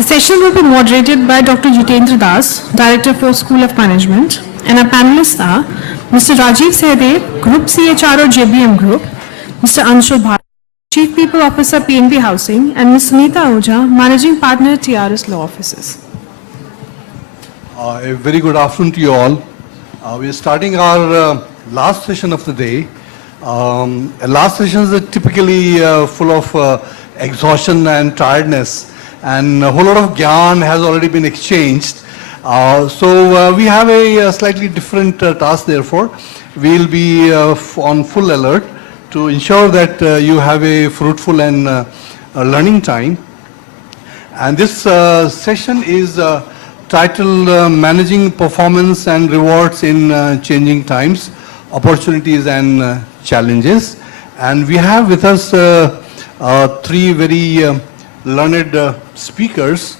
The session will be moderated by Dr. Jitendra K, Director FORE School of Management, and our panelists are Mr. RAJIV SAHDEV, Group CHRO JBM Group, Mr. Bhargava, Chief People Officer PNB Housing, and Ms. Sunieta Ojha, Managing Partner TRS Law Offices. A very good afternoon to you all. We are starting our last session of the day. Last sessions are typically full of exhaustion and tiredness, and a whole lot of gyan has already been exchanged. So we have a slightly different task. Therefore, we'll be on full alert to ensure that you have a fruitful and learning time. And this session is titled Managing Performance and Rewards in Changing Times, Opportunities and Challenges. And we have with us three very learned speakers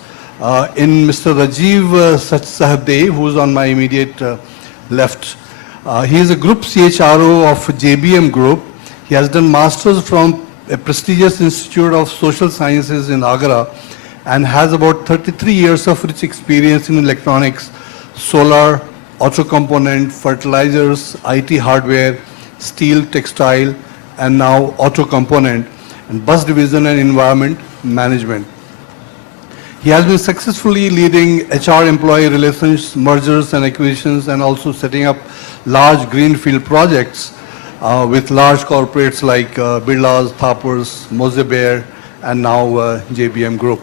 in Mr. RAJIV SAHDEV, who is on my immediate left. He is a Group CHRO of JBM Group. He has done Masters from a prestigious Institute of Social Sciences in Agra and has about 33 years of rich experience in electronics, solar, auto component, fertilizers, IT hardware, steel, textile, and now auto component, and bus division and environment management. He has been successfully leading HR employee relations, mergers and acquisitions, and also setting up large greenfield projects with large corporates like Birlas, Thapars, Mozebeer, and now JBM Group.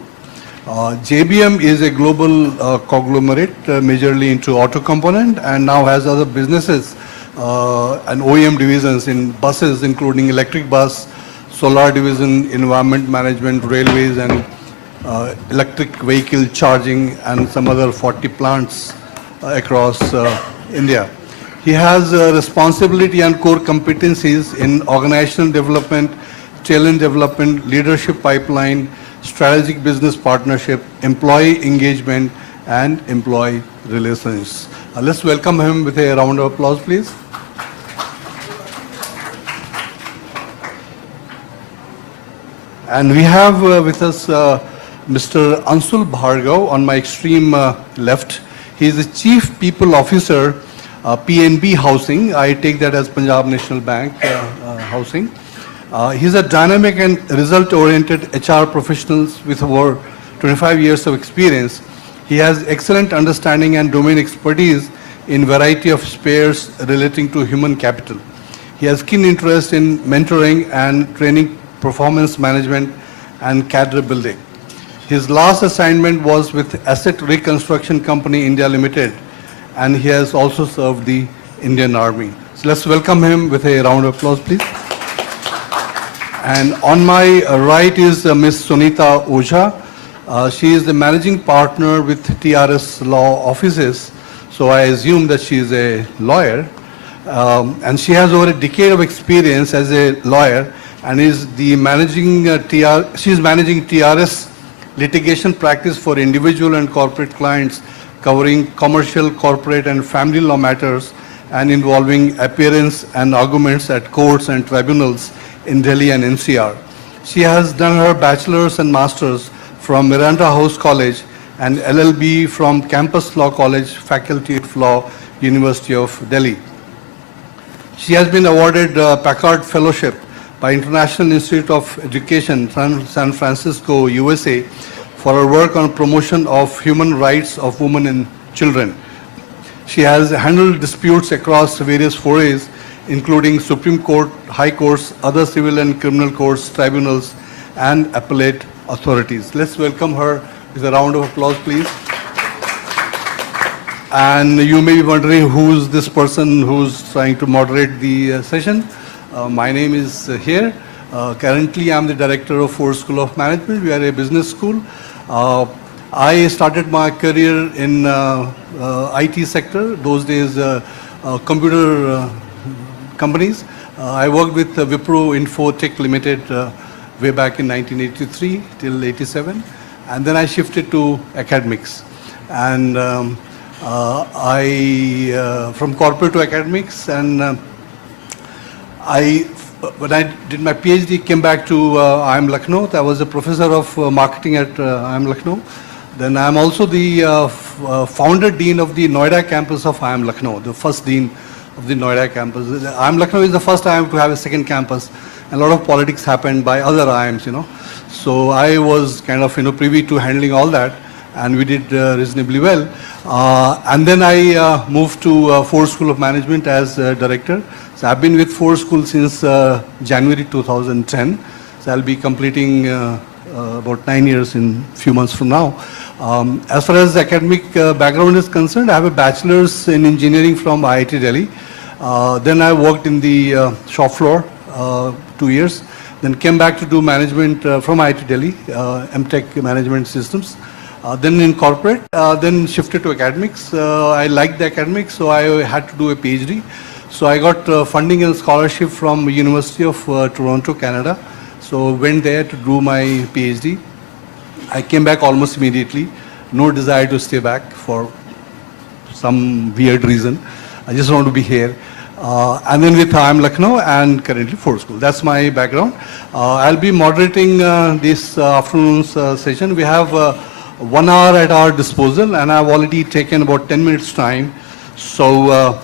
JBM is a global conglomerate majorly into auto component and now has other businesses and OEM divisions in buses, including electric bus, solar division, environment management, railways, and electric vehicle charging, and some other 40 plants across India. He has responsibility and core competencies in organizational development, talent development, leadership pipeline, strategic business partnership, employee engagement, and employee relations. Let's welcome him with a round of applause, please. And we have with us Mr. Bhargava on my extreme left. He is the Chief People Officer, PNB Housing. I take that as Punjab National Bank Housing. He's a dynamic and result-oriented HR professional with over 25 years of experience. He has excellent understanding and domain expertise in variety of spheres relating to human capital. He has keen interest in mentoring and training, performance management, and cadre building. His last assignment was with Asset Reconstruction Company India Limited, and he has also served the Indian Army. So let's welcome him with a round of applause, please. And on my right is Ms. Sunieta Ojha. She is the managing partner with TRS Law Offices, so I assume that she is a lawyer. And she has over a decade of experience as a lawyer and is the managing she is managing TRS litigation practice for individual and corporate clients, covering commercial, corporate, and family law matters and involving appearance and arguments at courts and tribunals in Delhi and NCR. She has done her bachelor's and master's from Miranda House College and LLB from Campus Law College, Faculty of Law, University of Delhi. She has been awarded Packard Fellowship by International Institute of Education, San Francisco, USA, for her work on promotion of human rights of women and children. She has handled disputes across various forays, including Supreme Court, High Courts, other civil and criminal courts, tribunals, and appellate authorities. Let's welcome her with a round of applause, please. And you may be wondering who's this person who's trying to moderate the session. My name is here. Currently, I'm the director of FORE School of Management. We are a business school. I started my career in IT sector, those days computer companies. I worked with Wipro Infotech Limited way back in 1983 till 87, and then I shifted to academics. And from corporate to academics, and when I did my PhD, came back to IIM Lucknow. I was a professor of marketing at IIM Lucknow. Then I'm also the founder dean of the Noida campus of IIM Lucknow, the first dean of the Noida campus. IIM Lucknow is the first IIM to have a second campus. A lot of politics happened by other IIMs, So I was kind of, privy to handling all that, and we did reasonably well. And then I moved to FORE School of Management as director. So I've been with FORE School since January 2010. So I'll be completing about 9 years in a few months from now. As far as academic background is concerned, I have a bachelor's in engineering from IIT Delhi. Then I worked in the shop floor 2 years. Then came back to do management from IIT Delhi, MTech Management Systems. Then in corporate, then shifted to academics. I liked the academics, so I had to do a PhD. So I got funding and scholarship from University of Toronto, Canada. So went there to do my PhD. I came back almost immediately. No desire to stay back for some weird reason. I just want to be here. And then with IIM Lucknow and currently FORE School. That's my background. I'll be moderating this afternoon's session. We have 1 hour at our disposal, and I've already taken about 10 minutes time. So,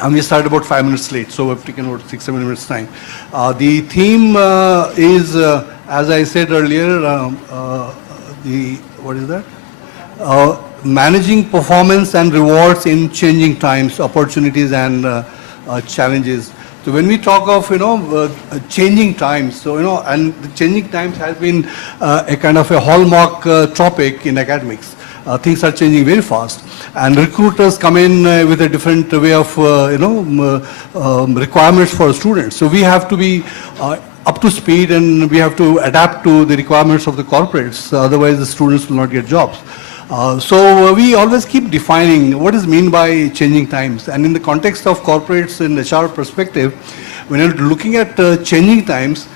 and we started about 5 minutes late, so we've taken about 6-7 minutes time. The theme is, as I said earlier, what is that? Managing performance and rewards in changing times, opportunities and challenges. So when we talk of, changing times, so, and the changing times has been a kind of a hallmark topic in academics. Things are changing very fast, and recruiters come in with a different way of, requirements for students. So we have to be up to speed, and we have to adapt to the requirements of the corporates. Otherwise, the students will not get jobs. So we always keep defining what is meant by changing times. And in the context of corporates in HR perspective, when you're looking at changing times,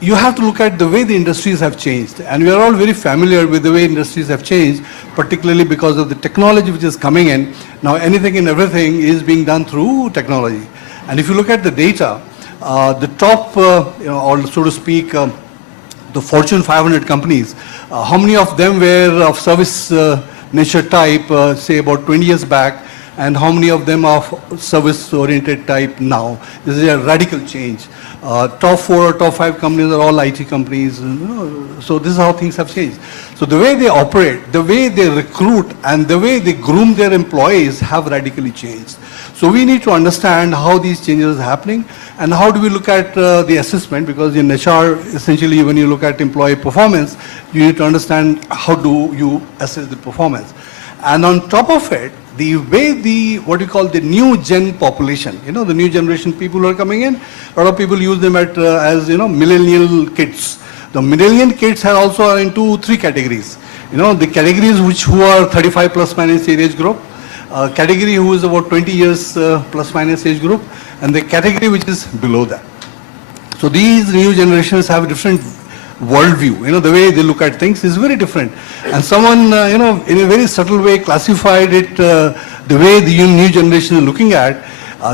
you have to look at the way the industries have changed. And we are all very familiar with the way industries have changed, particularly because of the technology which is coming in. Now anything and everything is being done through technology. And if you look at the data, the top, or so to speak, the Fortune 500 companies, how many of them were of service nature type, say about 20 years back, and how many of them are service-oriented type now? This is a radical change. Top 4 or top 5 companies are all IT companies. So this is how things have changed. So the way they operate, the way they recruit, and the way they groom their employees have radically changed. So we need to understand how these changes are happening, and how do we look at the assessment, because in HR, essentially when you look at employee performance, you need to understand how do you assess the performance. And on top of it, the way the, what we call the new gen population, the new generation people who are coming in, a lot of people use them as millennial kids. The millennial kids are also into 3 categories. The categories who are 35 plus minus age group, category who is about 20 years plus minus age group, and the category which is below that. So these new generations have a different worldview. The way they look at things is very different. And someone, in a very subtle way classified it the way the new generation is looking at.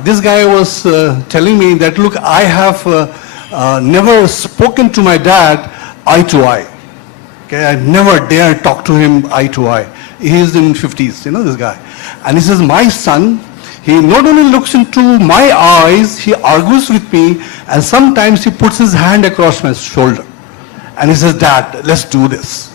This guy was telling me that, look, I have never spoken to my dad eye to eye. Okay, I never dare talk to him eye to eye. He is in 50s, this guy. And he says, my son, he not only looks into my eyes, he argues with me, and sometimes he puts his hand across my shoulder. And he says, Dad, let's do this.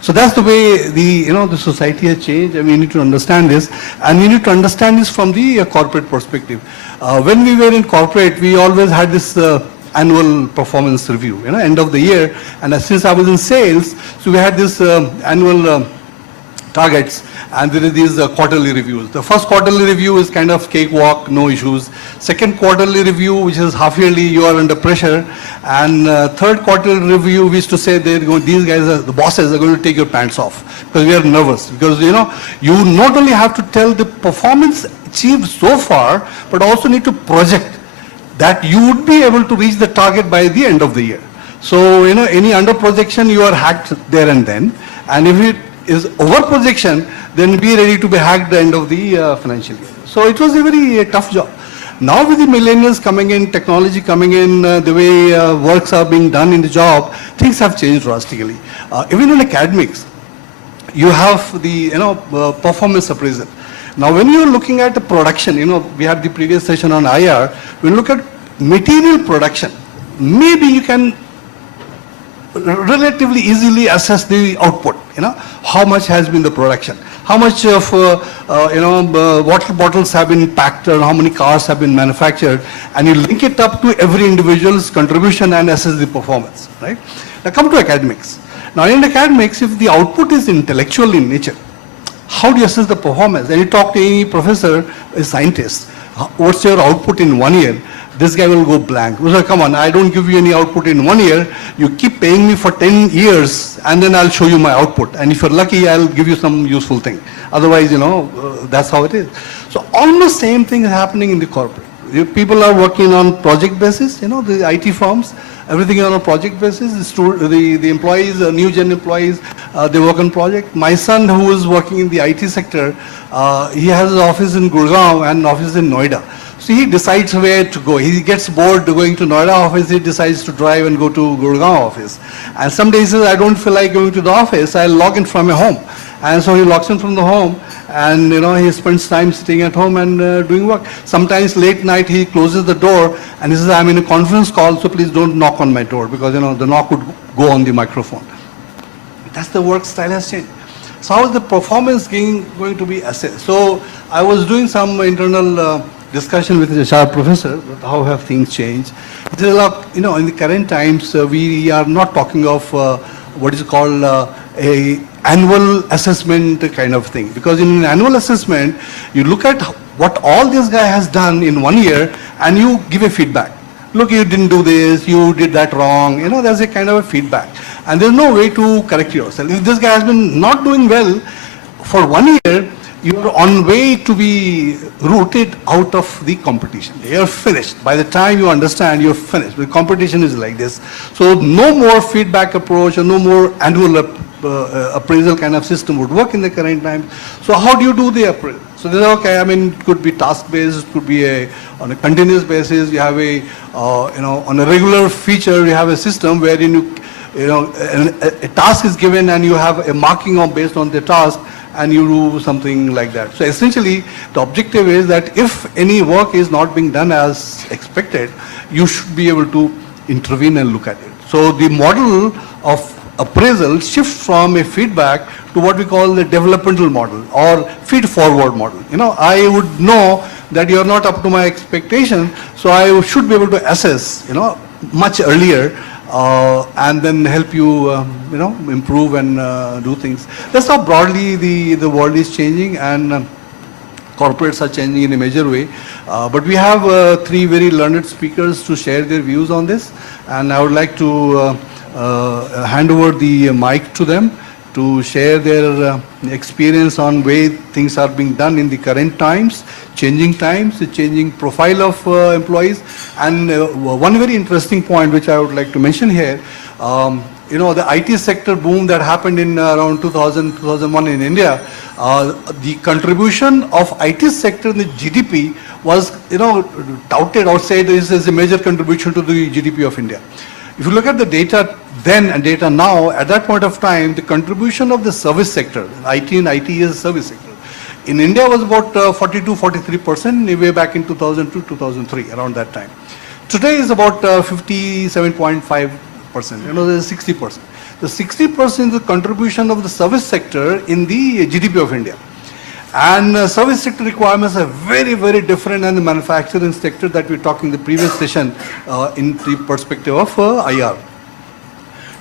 So that's the way the society has changed, and we need to understand this. And we need to understand this from the corporate perspective. When we were in corporate, we always had this annual performance review, end of the year. And since I was in sales, so we had this annual targets, and there are these quarterly reviews. The first quarterly review is kind of cakewalk, no issues. Second quarterly review, which is half yearly, you are under pressure. And third quarterly review, we used to say these guys, the bosses are going to take your pants off, because we are nervous. Because you not only have to tell the performance achieved so far, but also need to project that you would be able to reach the target by the end of the year. So any under projection, you are hacked there and then. And if it is over projection, then be ready to be hacked at the end of the financial year. So it was a very tough job. Now with the millennials coming in, technology coming in, the way works are being done in the job, things have changed drastically. Even in academics, you have the performance appraisal. Now when you're looking at the production, we had the previous session on IR, when you look at material production, maybe you can relatively easily assess the output, how much has been the production, how much of water bottles have been packed, or how many cars have been manufactured, and you link it up to every individual's contribution and assess the performance, right? Now come to academics. Now in academics, if the output is intellectual in nature, how do you assess the performance? And you talk to any professor, a scientist, what's your output in 1 year? This guy will go blank. So come on, I don't give you any output in 1 year. You keep paying me for 10 years and then I'll show you my output. And if you're lucky, I'll give you some useful thing. Otherwise, that's how it is. So almost same thing is happening in the corporate. People are working on project basis, the IT firms, everything on a project basis. The employees, new gen employees, they work on project. My son, who is working in the IT sector, he has an office in Gurgaon and an office in Noida. So he decides where to go. He gets bored going to Noida office, he decides to drive and go to Gurgaon office. And some days he says, I don't feel like going to the office, I'll log in from my home. And so he logs in from the home and he spends time sitting at home and doing work. Sometimes late night he closes the door and he says, I'm in a conference call, so please don't knock on my door, because the knock would go on the microphone. That's the work style has changed. So how is the performance going to be assessed? So I was doing some internal discussion with the HR professor, how have things changed. It is in the current times, we are not talking of what is called a annual assessment kind of thing. Because in an annual assessment, you look at what all this guy has done in 1 year and you give a feedback. Look, you didn't do this, you did that wrong, there's a kind of a feedback. And there's no way to correct yourself. If this guy has been not doing well for 1 year, you're on way to be rooted out of the competition. You're finished. By the time you understand, you're finished. The competition is like this. So no more feedback approach or no more annual appraisal kind of system would work in the current time. So how do you do the appraisal? So this is okay, it could be task-based, it could be on a continuous basis. You have on a regular feature, you have a system wherein a task is given and you have a marking based on the task, and you do something like that. So essentially, the objective is that if any work is not being done as expected, you should be able to intervene and look at it. So the model of appraisal shifts from a feedback to what we call the developmental model or feed-forward model. I would know that you are not up to my expectation, so I should be able to assess, much earlier, and then help you, improve and do things. That's how broadly the world is changing, and corporates are changing in a major way. But we have three very learned speakers to share their views on this, and I would like to hand over the mic to them to share their experience on way things are being done in the current times, the changing profile of employees. And one very interesting point which I would like to mention here, the IT sector boom that happened in around 2000, 2001 in India, the contribution of IT sector in the GDP was, touted or said this is a major contribution to the GDP of India. If you look at the data then and data now, at that point of time, the contribution of the service sector, IT and IT is a service sector, in India was about 42-43% way back in 2002, 2003, around that time. Today is about 57.5%, there's 60%. The 60% is the contribution of the service sector in the GDP of India. And service sector requirements are very, very different than the manufacturing sector that we talked in the previous session in the perspective of IR.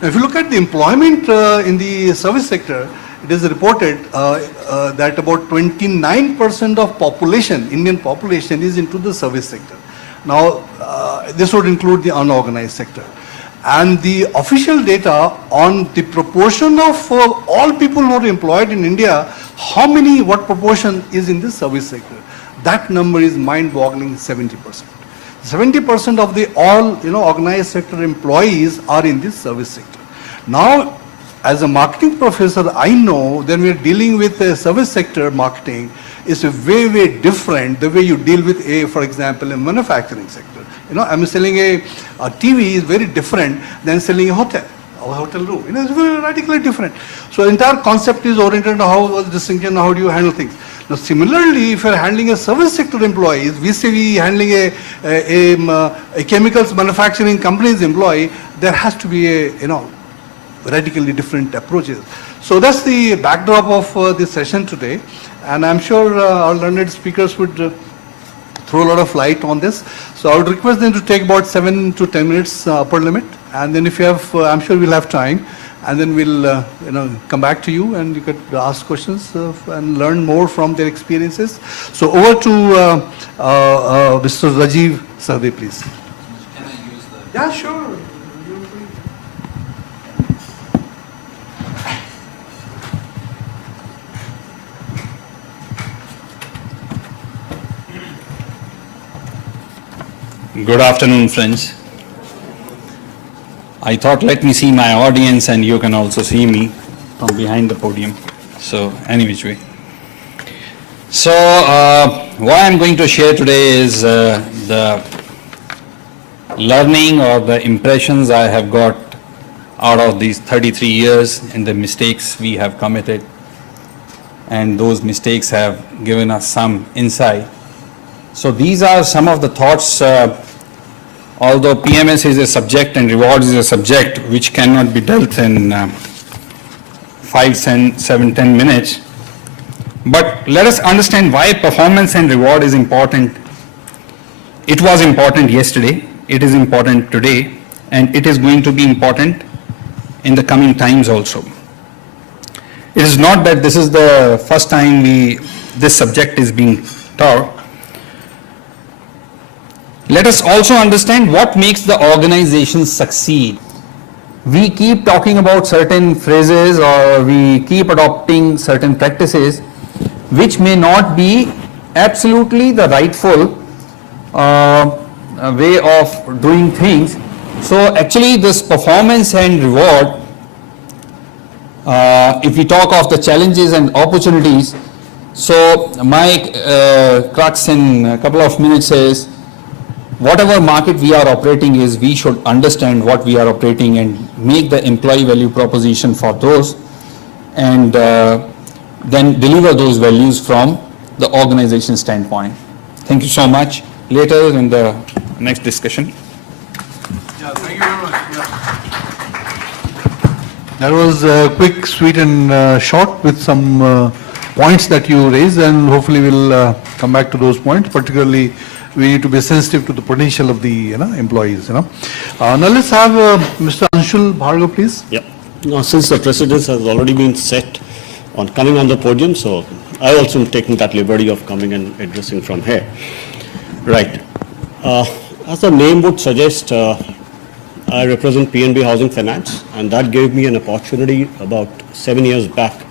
Now, if you look at the employment in the service sector, it is reported that about 29% of population, Indian population, is into the service sector. Now, this would include the unorganized sector. And the official data on the proportion of all people who are employed in India, what proportion is in the service sector? That number is mind-boggling, 70%. 70% of the all organized sector employees are in this service sector. Now, as a marketing professor, I know that we are dealing with a service sector marketing is way, way different the way you deal with for example, a manufacturing sector. I'm selling a TV is very different than selling a hotel. a hotel room. It's very radically different. So the entire concept is oriented on how was distinction, how do you handle things. Now similarly, if you're handling a service sector employee, vis-a-vis handling a chemicals manufacturing company's employee, there has to be a, radically different approaches. So that's the backdrop of this session today, and I'm sure our learned speakers would throw a lot of light on this. So I would request them to take about 7 to 10 minutes upper limit, and then if you have, I'm sure we'll have time, and then we'll come back to you and you could ask questions and learn more from their experiences. So over to Mr. RAJIV SAHDEV, please. Can I use the... Yeah, sure. Good afternoon, friends. I thought let me see my audience and you can also see me from behind the podium. So any which way. So what I'm going to share today is the learning or the impressions I have got out of these 33 years and the mistakes we have committed, and those mistakes have given us some insight. So these are some of the thoughts, although PMS is a subject and rewards is a subject which cannot be dealt in 5, 7, 10 minutes. But let us understand why performance and reward is important. It was important yesterday, it is important today, and it is going to be important in the coming times also. It is not that this is the first time this subject is being taught. Let us also understand what makes the organization succeed. We keep talking about certain phrases or we keep adopting certain practices which may not be absolutely the rightful way of doing things. So actually this performance and reward, if we talk of the challenges and opportunities, so my crux in a couple of minutes is, whatever market we are operating is, we should understand what we are operating and make the employee value proposition for those, and then deliver those values from the organization standpoint. Thank you so much. Later in the next discussion. Yeah, thank you very much. Yeah. That was quick, sweet and short with some points that you raised, and hopefully we'll come back to those points. Particularly we need to be sensitive to the potential of the employees. Now let's have Mr. Bhargava, please. Yeah. Now, since the precedence has already been set on coming on the podium, so I also am taking that liberty of coming and addressing from here. Right. As the name would suggest, I represent PNB Housing Finance, and that gave me an opportunity about 7 years back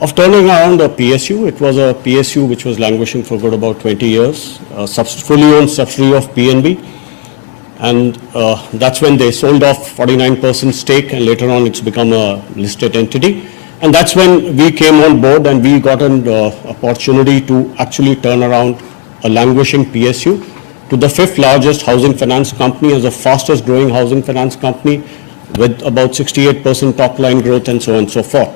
of turning around a PSU. It was a PSU which was languishing for good about 20 years, a fully owned subsidiary of PNB, and that's when they sold off 49% stake, and later on it's become a listed entity. And that's when we came on board and we got an opportunity to actually turn around a languishing PSU to the 5th largest housing finance company, as the fastest growing housing finance company with about 68% top line growth and so on and so forth.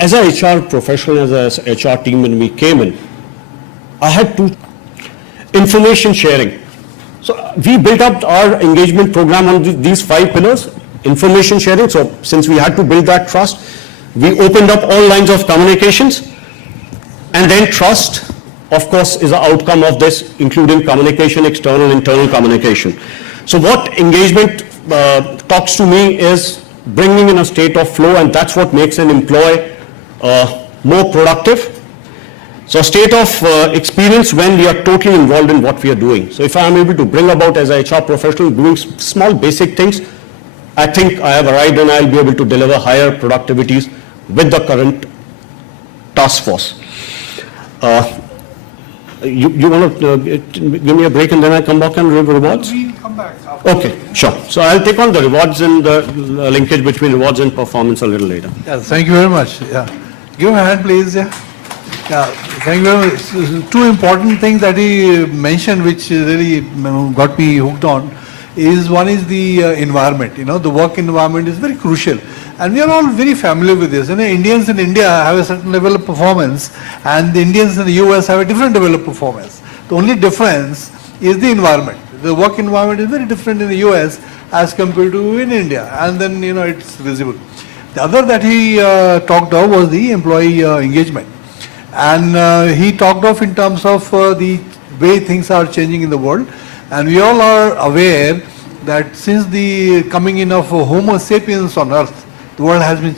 As a HR professional, as a HR team, when we came in, I had to information sharing. So we built up our engagement program on these 5 pillars, information sharing. So since we had to build that trust, we opened up all lines of communications, and then trust, of course, is the outcome of this, including communication, external, internal communication. So what engagement talks to me is bringing in a state of flow, and that's what makes an employee more productive. So a state of experience when we are totally involved in what we are doing. So if I am able to bring about as a HR professional doing small basic things, I think I have arrived and I'll be able to deliver higher productivities with the current task force. You want to give me a break and then I come back and review rewards? We'll come back after. Okay, sure. So I'll take on the rewards and the linkage between rewards and performance a little later. Yeah, thank you very much. Yeah, give a hand, please. Yeah, yeah. Thank you very much. Two important things that he mentioned, which really got me hooked on, One is the environment. The work environment is very crucial, and we are all very familiar with this. Indians in India have a certain level of performance, and the Indians in the US have a different level of performance. The only difference is the environment. The work environment is very different in the US as compared to in India, and then it's visible. The other that he talked of was the employee engagement, and he talked of in terms of the way things are changing in the world, and we all are aware that since the coming in of Homo sapiens on Earth, the world has been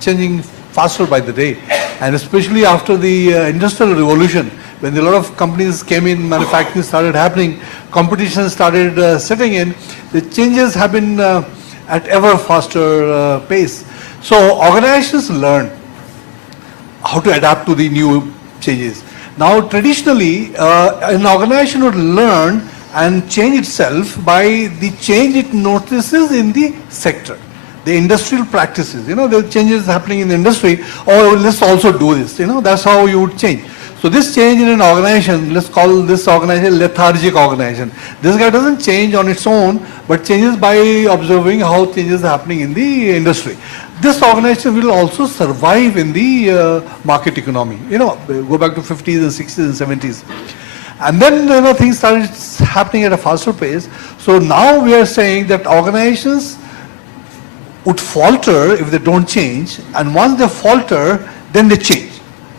changing faster by the day, and especially after the industrial revolution, when a lot of companies came in, manufacturing started happening, competition started setting in, the changes have been at ever faster pace. So organizations learn how to adapt to the new changes. Now traditionally, an organization would learn and change itself by the change it notices in the sector, the industrial practices. The changes happening in the industry, or let's also do this. That's how you would change. So this change in an organization, let's call this organization lethargic organization. This guy doesn't change on its own, but changes by observing how changes are happening in the industry. This organization will also survive in the market economy. Go back to 50s and 60s and 70s. And then things started happening at a faster pace. So now we are saying that organizations would falter if they don't change, and once they falter, then they change.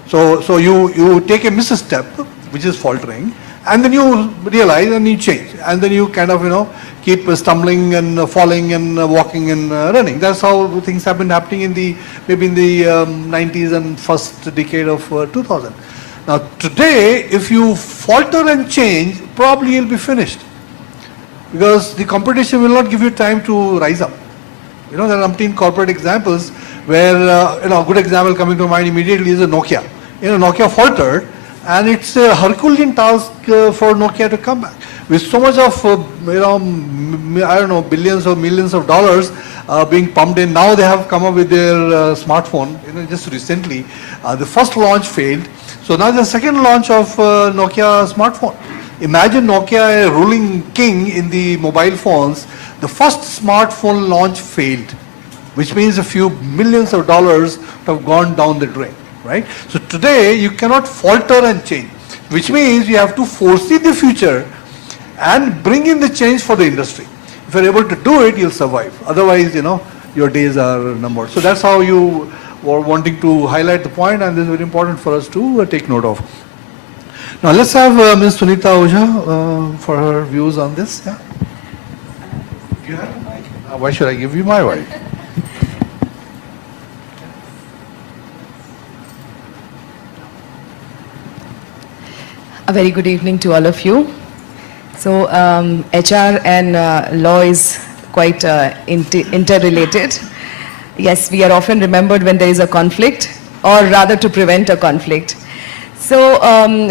So you take a misstep, which is faltering, and then you realize and you change, and then you kind of keep stumbling and falling and walking and running. That's how things have been happening maybe in the 90s and first decade of 2000. Now today, if you falter and change, probably you'll be finished, because the competition will not give you time to rise up. There are umpteen corporate examples where a good example coming to mind immediately is a Nokia. Nokia faltered, and it's a Herculean task for Nokia to come back with so much of billions or millions of dollars being pumped in. Now they have come up with their smartphone. Just recently, the first launch failed, so now the second launch of Nokia smartphone. Imagine Nokia a ruling king in the mobile phones. The first smartphone launch failed, which means a few millions of dollars have gone down the drain. Right? So today you cannot falter and change, which means you have to foresee the future and bring in the change for the industry. If you're able to do it, you'll survive. Otherwise, your days are numbered. So that's how you were wanting to highlight the point, and this is very important for us to take note of. Now let's have Ms. Sunieta Ojha for her views on this. Yeah? You have a mic? Why should I give you my mic? A very good evening to all of you. So HR and law is quite interrelated. Yes, we are often remembered when there is a conflict, or rather to prevent a conflict. So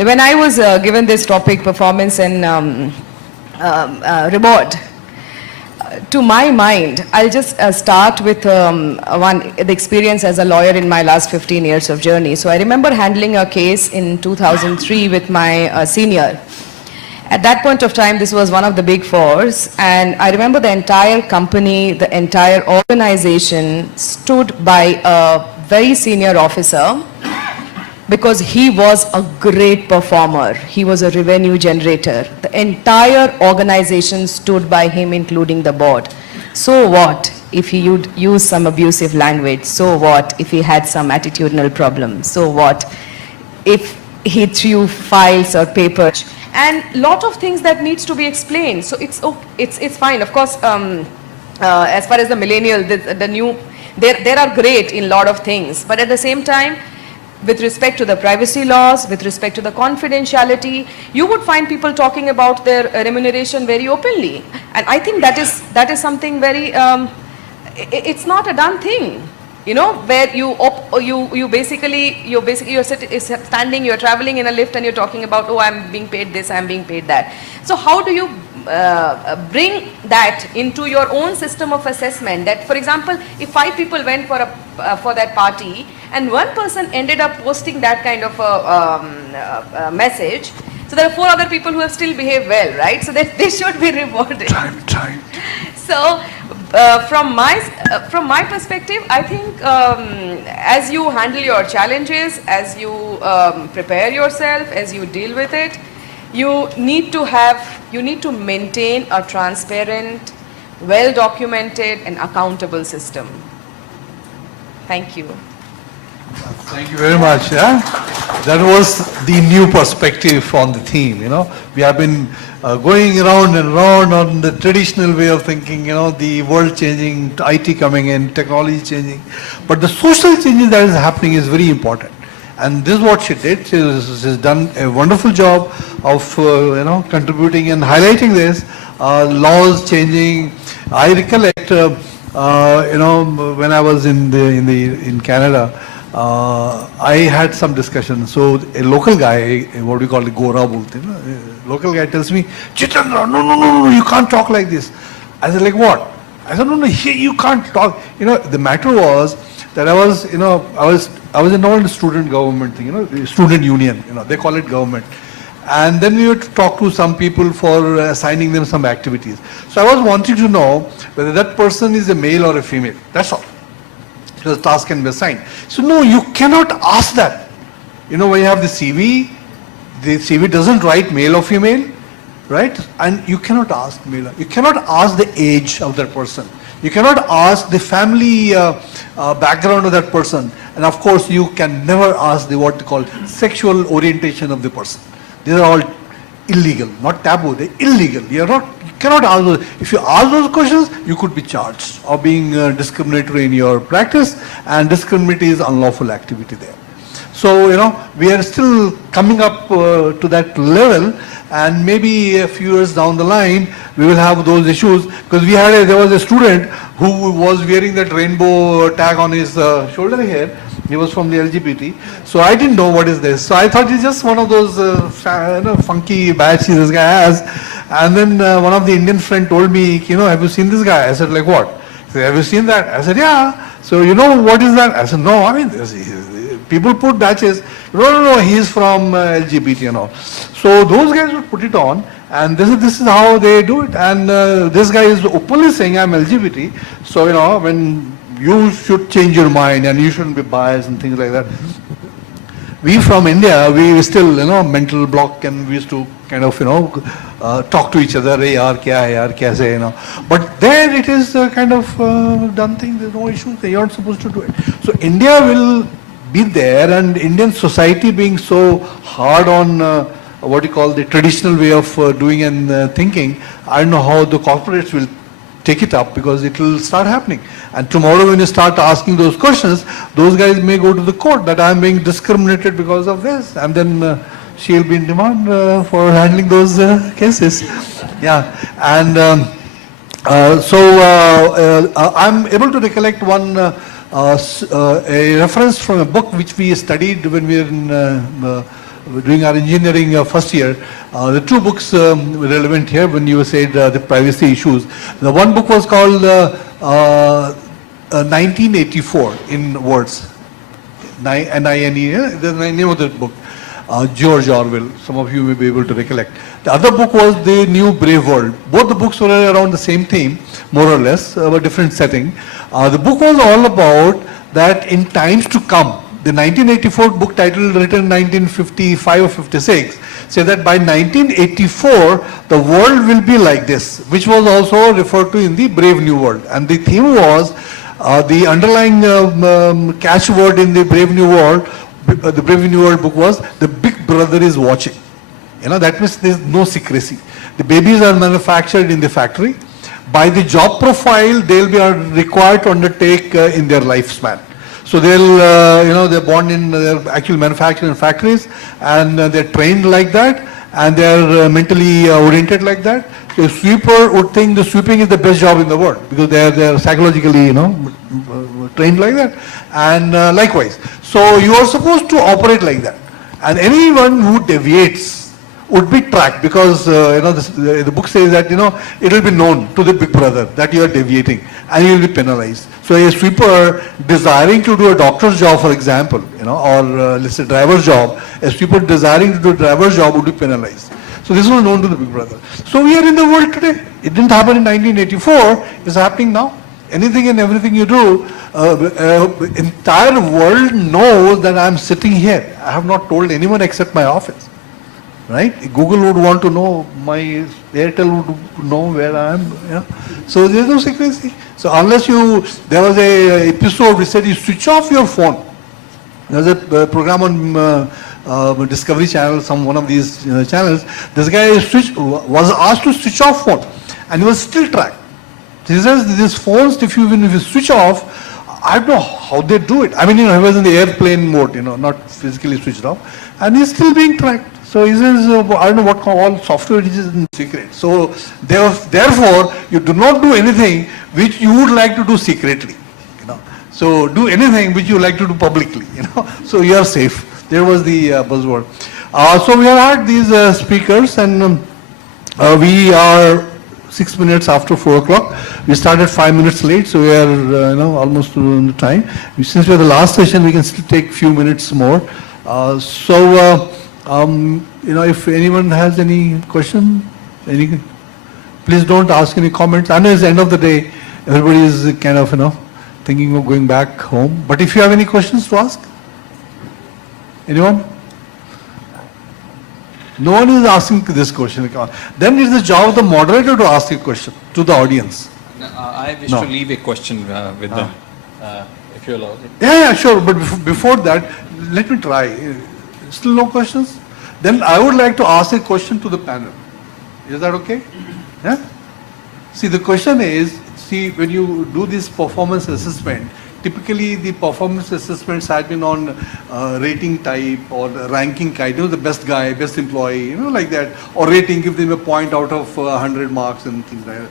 when I was given this topic, performance and reward, to my mind, I'll just start with the experience as a lawyer in my last 15 years of journey. So I remember handling a case in 2003 with my senior. At that point of time, this was one of the big fours, and I remember the entire company, the entire organization stood by a very senior officer, because he was a great performer. He was a revenue generator. The entire organization stood by him, including the board. So what if he would use some abusive language? So what if he had some attitudinal problem? So what if he threw files or papers? And lot of things that needs to be explained. So it's fine. Of course, as far as the millennial, the new, they are great in lot of things. But at the same time, with respect to the privacy laws, with respect to the confidentiality, you would find people talking about their remuneration very openly. And I think that is something very, it's not a done thing. Where you're standing, you're traveling in a lift and you're talking about, oh, I'm being paid this, I'm being paid that. So how do you bring that into your own system of assessment? That, for example, if 5 people went for that party and one person ended up posting that kind of a message, So there are 4 other people who have still behaved well, right? So they should be rewarded. Time. So, from my perspective, I think as you handle your challenges, as you prepare yourself, as you deal with it, you need to maintain a transparent, well documented and accountable system. Thank you. Thank you very much. Yeah? That was the new perspective on the theme. We have been going around and around on the traditional way of thinking. The world changing, IT coming in, technology changing, but the social changes that is happening is very important. And this is what she did. She has done a wonderful job of contributing and highlighting this. Laws changing. I recollect when I was in Canada. I had some discussion. So a local guy, what we call the Gora bolte, a local guy tells me, Jitendra, no, you can't talk like this. I said, like what? I said, no, here you can't talk. The matter was that I was involved in the student government thing, the student union, they call it government. And then we had to talk to some people for assigning them some activities. So I was wanting to know whether that person is a male or a female. That's all. So the task can be assigned. So no, you cannot ask that. When you have the CV doesn't write male or female, right? And you cannot ask male. You cannot ask the age of that person. You cannot ask the family background of that person. And of course, you can never ask the what they call sexual orientation of the person. These are all illegal, not taboo, they're illegal. You cannot ask those. If you ask those questions, you could be charged of being discriminatory in your practice, and discriminatory is unlawful activity there. So, we are still coming up to that level, and maybe a few years down the line, we will have those issues, because there was a student who was wearing that rainbow tag on his shoulder here. He was from the LGBT. So I didn't know what is this. So I thought it's just one of those funky badges this guy has. And then one of the Indian friend told me, have you seen this guy? I said, like what? He said, have you seen that? I said, yeah. So what is that? I said, no, I mean, people put badges. No, he's from LGBT, So those guys would put it on, and this is how they do it. And this guy is openly saying, I'm LGBT. So, when you should change your mind and you shouldn't be biased and things like that. We from India, we still, mental block, and we used to kind of, talk to each other, hey, yaar, kya hai, yaar, kaise, But there it is kind of done thing, there's no issue, you're not supposed to do it. So India will be there, and Indian society being so hard on what you call the traditional way of doing and thinking, I don't know how the corporates will take it up, because it will start happening. And tomorrow when you start asking those questions, those guys may go to the court that I am being discriminated because of this, and then she'll be in demand for handling those cases. Yeah, and I'm able to recollect one a reference from a book which we studied when we were in doing our engineering first year. The two books relevant here when you said the privacy issues. The one book was called 1984 in words. N-I-N-E, the name of the book. George Orwell, some of you may be able to recollect. The other book was The New Brave World. Both the books were around the same theme, more or less, a different setting. The book was all about that in times to come. The 1984 book title, written in 1955 or 56, said that by 1984, the world will be like this, which was also referred to in the Brave New World. And the theme was, the underlying catchword in the Brave New World, the Brave New World book was, the big brother is watching. That means there is no secrecy. The babies are manufactured in the factory. By the job profile, they'll be required to undertake in their lifespan. So they'll, they're born in, they're actually manufactured in factories, and they're trained like that, and they're mentally oriented like that. So a sweeper would think the sweeping is the best job in the world, because they're psychologically, trained like that, and likewise. So you are supposed to operate like that, and anyone who deviates would be tracked, because the book says that it will be known to the big brother that you are deviating, and you will be penalized. So a sweeper desiring to do a doctor's job, for example, or let's say driver's job, as people desiring to do driver's job would be penalized. So this was known to the Big Brother. So we are in the world today. It didn't happen in 1984, it's happening now. Anything and everything you do, entire world knows that I'm sitting here. I have not told anyone except my office. Right? Google would want to know, my Airtel would know where I am. Yeah? So there's no secrecy. So unless there was a episode which said you switch off your phone. There was a program on Discovery Channel, one of these channels. This guy was asked to switch off phone, and he was still tracked. He says these phones, if you switch off, I don't know how they do it. I mean, he was in the airplane mode, not physically switched off, and he's still being tracked. So he says, I don't know what all software is in secret. So therefore, you do not do anything which you would like to do secretly. So do anything which you like to do publicly. So you are safe. There was the buzzword. So we have had these speakers, and we are 6 minutes after 4 o'clock. We started 5 minutes late, so we are almost on the time. Since we are the last session, we can still take few minutes more. If anyone has any question, please don't ask any comments. I know it's the end of the day. Everybody is kind of, thinking of going back home. But if you have any questions to ask, anyone? No one is asking this question. Then it's the job of the moderator to ask a question to the audience. I wish to leave a question with them, if you allow it. Yeah, sure. But before that, let me try. Still no questions? Then I would like to ask a question to the panel. Is that okay? Yeah? See, the question is, when you do this performance assessment, typically the performance assessments have been on rating type or ranking type, the best guy, best employee, like that, or rating, give them a point out of 100 marks and things like that.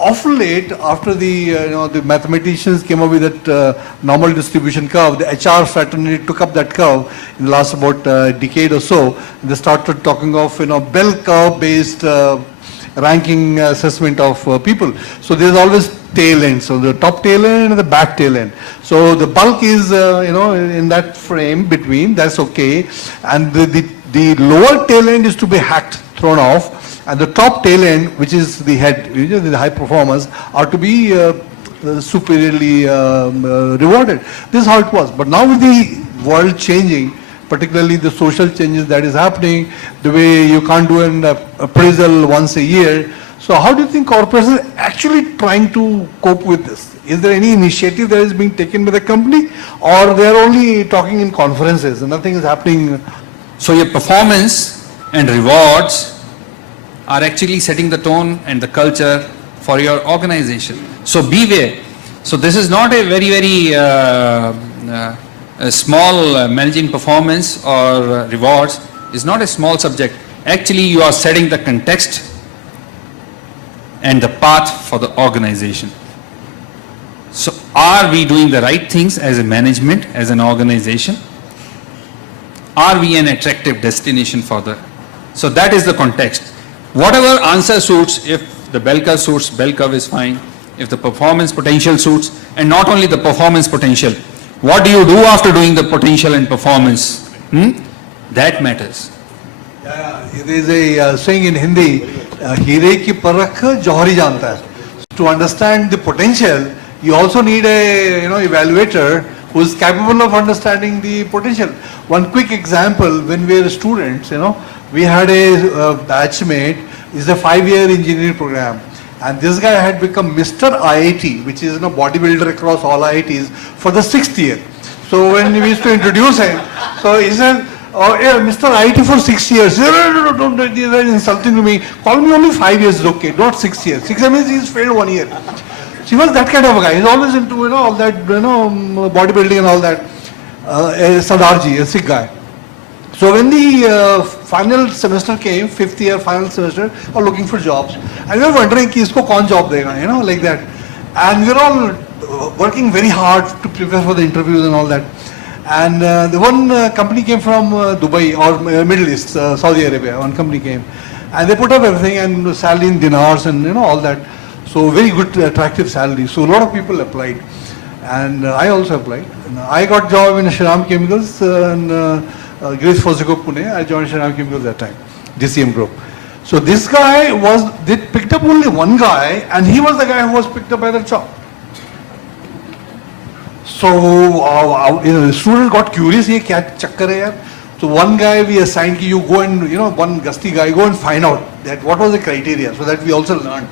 Of late, after the mathematicians came up with that normal distribution curve, the HR fraternity took up that curve in the last about decade or so. They started talking of bell curve based ranking assessment of people. So there's always tail end. So the top tail end and the back tail end. So the bulk is in that frame between. That's okay, and the lower tail end is to be hacked, thrown off. And the top tail end, which is the head, the high performers, are to be superiorly rewarded. This is how it was. But now with the world changing, particularly the social changes that is happening, the way you can't do an appraisal once a year. So how do you think corporations are actually trying to cope with this? Is there any initiative that is being taken by the company, or they are only talking in conferences and nothing is happening? So your performance and rewards are actually setting the tone and the culture for your organization. So beware. So this is not a very, very small managing performance or rewards is not a small subject. Actually, you are setting the context and the path for the organization. So are we doing the right things as a management, as an organization? Are we an attractive destination for the? So that is the context. Whatever answer suits, if the bell curve suits, bell curve is fine. If the performance potential suits, and not only the performance potential, what do you do after doing the potential and performance? That matters. There is a saying in Hindi, "Heere ki parakh johari janta hai." To understand the potential, you also need a evaluator who is capable of understanding the potential. One quick example: when we were students, we had a batchmate. It's a 5-year engineering program, and this guy had become Mr. IIT, which is a bodybuilder across all IITs, for the 6th year. So when we used to introduce him, so he said, "Oh yeah, Mr. IIT for 6 years." He said, "No, don't do that, insulting to me. Call me only 5 years, okay, not 6 years. 6 years means he's failed 1 year." She was that kind of a guy. He's always into all that bodybuilding and all that. Sardarji, a sick guy. So when the final semester came, 5th year final semester, we were looking for jobs, and we were wondering ki isko kaun job dega, like that. And we were all working very hard to prepare for the interviews and all that. And the one company came from Dubai or Middle East, Saudi Arabia. One company came, and they put up everything and salary in dinars and all that. So very good, attractive salary. So a lot of people applied. and I also applied. And I got job in Shriram Chemicals and Grace Fosiko Pune. I joined Shriram Chemicals that time, JBM Group. So this guy they picked up only one guy, and he was the guy who was picked up by the job. So the student got curious, ye kya chakkar hai yaar? So one guy we assigned, you go and, one gusty guy, go and find out that what was the criteria, so that we also learned.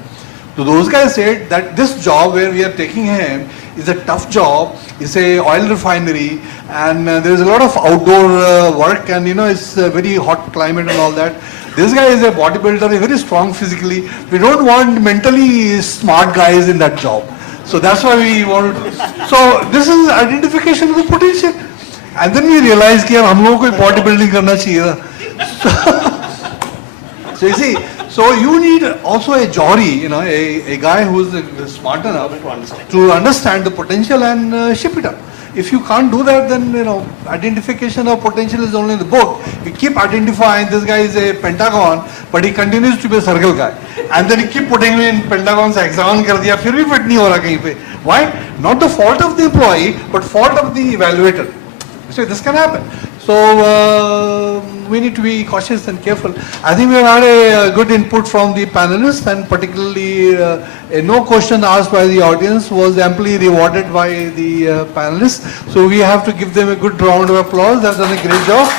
So those guys said that this job where we are taking him is a tough job, it's a oil refinery, and there is a lot of outdoor work, and it's a very hot climate and all that. This guy is a bodybuilder, very strong physically. We don't want mentally smart guys in that job. So that's why we want to. So this is identification of the potential. And then we realized that हम लोगों को bodybuilding करना चाहिए. So you see, so you need also a jury, a guy who is smart enough to understand the potential and shape it up. If you can't do that, then identification of potential is only in the book. You keep identifying this guy is a pentagon, but he continues to be a circle guy, and then you keep putting him in pentagon se hexagon kar diya, फिर भी fit नहीं हो रहा कहीं पे. Why? Not the fault of the employee, but fault of the evaluator. So this can happen. So we need to be cautious and careful. I think we have had a good input from the panelists, and particularly no question asked by the audience was amply rewarded by the panelists. So we have to give them a good round of applause. They've done a great job.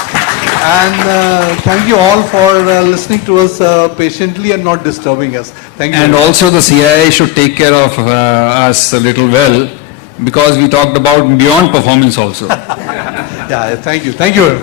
And thank you all for listening to us patiently and not disturbing us. Thank you. And also the CII should take care of us a little well, because we talked about beyond performance also. Yeah, thank you. Thank you.